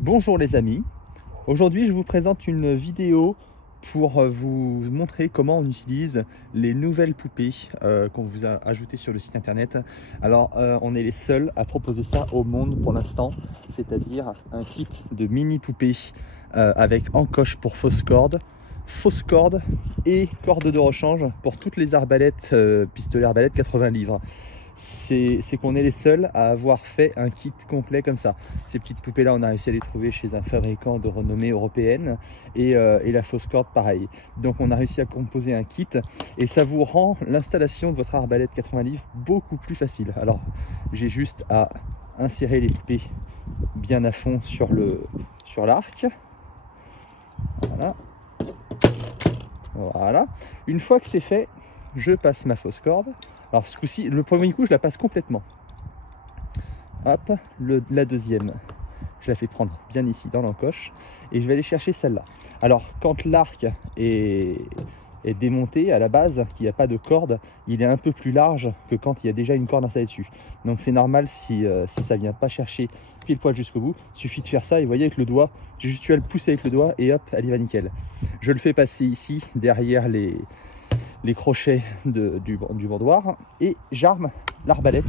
Bonjour les amis, aujourd'hui je vous présente une vidéo pour vous montrer comment on utilise les nouvelles poupées qu'on vous a ajoutées sur le site internet. Alors on est les seuls à proposer ça au monde pour l'instant, c'est-à-dire un kit de mini poupées avec encoche pour fausse corde et corde de rechange pour toutes les arbalètes, pistolets arbalètes 80 livres. C'est qu'on est les seuls à avoir fait un kit complet comme ça. Ces petites poupées là, on a réussi à les trouver chez un fabricant de renommée européenne et la fausse corde pareil. Donc on a réussi à composer un kit et ça vous rend l'installation de votre arbalète 80 livres beaucoup plus facile. Alors j'ai juste à insérer les poupées bien à fond sur l'arc. Voilà. Une fois que c'est fait, je passe ma fausse corde. Alors ce coup-ci, le premier coup, je la passe complètement. Hop, la deuxième, je la fais prendre bien ici dans l'encoche et je vais aller chercher celle-là. Alors quand l'arc est démonté à la base, qu'il n'y a pas de corde, il est un peu plus large que quand il y a déjà une corde installée dessus. Donc c'est normal si ça ne vient pas chercher pile poil jusqu'au bout. Il suffit de faire ça et vous voyez avec le doigt, j'ai juste eu à le pousser avec le doigt et hop, elle y va nickel. Je le fais passer ici derrière les crochets du bordoir et j'arme l'arbalète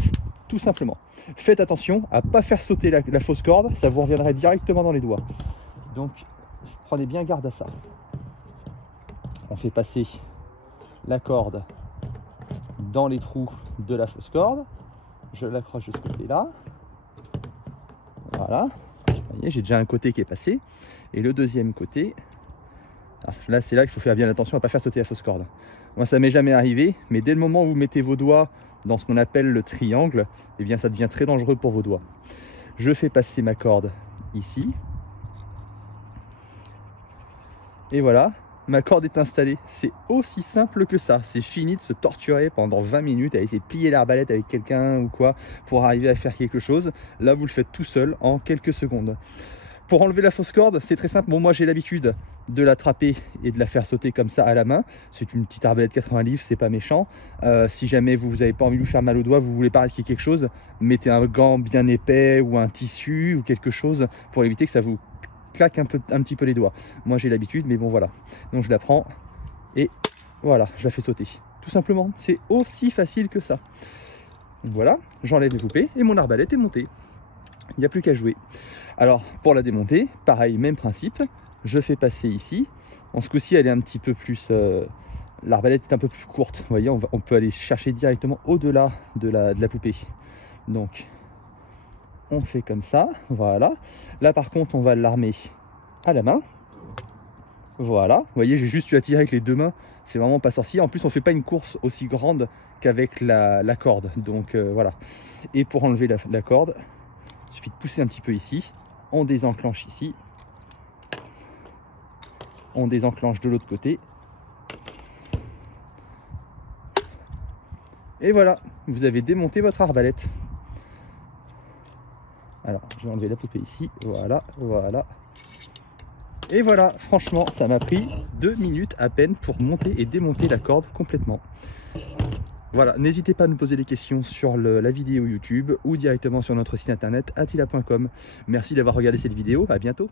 tout simplement. Faites attention à ne pas faire sauter la fausse corde, ça vous reviendrait directement dans les doigts. Donc prenez bien garde à ça. On fait passer la corde dans les trous de la fausse corde. Je l'accroche de ce côté-là. Voilà. Vous voyez, j'ai déjà un côté qui est passé. Et le deuxième côté, là c'est là qu'il faut faire bien attention à ne pas faire sauter la fausse corde. Moi ça m'est jamais arrivé, mais dès le moment où vous mettez vos doigts dans ce qu'on appelle le triangle, eh bien ça devient très dangereux pour vos doigts. Je fais passer ma corde ici. Et voilà, ma corde est installée. C'est aussi simple que ça. C'est fini de se torturer pendant 20 minutes à essayer de plier l'arbalète avec quelqu'un ou quoi pour arriver à faire quelque chose. Là vous le faites tout seul en quelques secondes. Pour enlever la fausse corde, c'est très simple. Bon, moi j'ai l'habitude de l'attraper et de la faire sauter comme ça à la main. C'est une petite arbalète 80 livres, c'est pas méchant. Si jamais vous n'avez pas envie de vous faire mal au doigt, vous voulez pas risquer quelque chose, mettez un gant bien épais ou un tissu ou quelque chose pour éviter que ça vous claque un petit peu les doigts. Moi j'ai l'habitude, mais bon voilà. Donc je la prends et voilà, je la fais sauter. Tout simplement, c'est aussi facile que ça. Donc voilà, j'enlève les poupées et mon arbalète est montée. Il n'y a plus qu'à jouer. Alors pour la démonter, pareil, même principe, je fais passer ici. En ce coup-ci, elle est un petit peu plus... l'arbalète est un peu plus courte. Vous voyez, on peut aller chercher directement au-delà de la poupée. Donc, on fait comme ça, voilà. Là par contre, on va l'armer à la main. Voilà, vous voyez, j'ai juste eu à tirer avec les deux mains. C'est vraiment pas sorcier. En plus, on ne fait pas une course aussi grande qu'avec la corde. Donc voilà. Et pour enlever la corde, il suffit de pousser un petit peu ici, on désenclenche ici, on désenclenche de l'autre côté. Et voilà, vous avez démonté votre arbalète. Alors, je vais enlever la poupée ici, voilà, voilà. Et voilà, franchement, ça m'a pris 2 minutes à peine pour monter et démonter la corde complètement. Voilà, n'hésitez pas à nous poser des questions sur la vidéo YouTube ou directement sur notre site internet attila.com. Merci d'avoir regardé cette vidéo, à bientôt.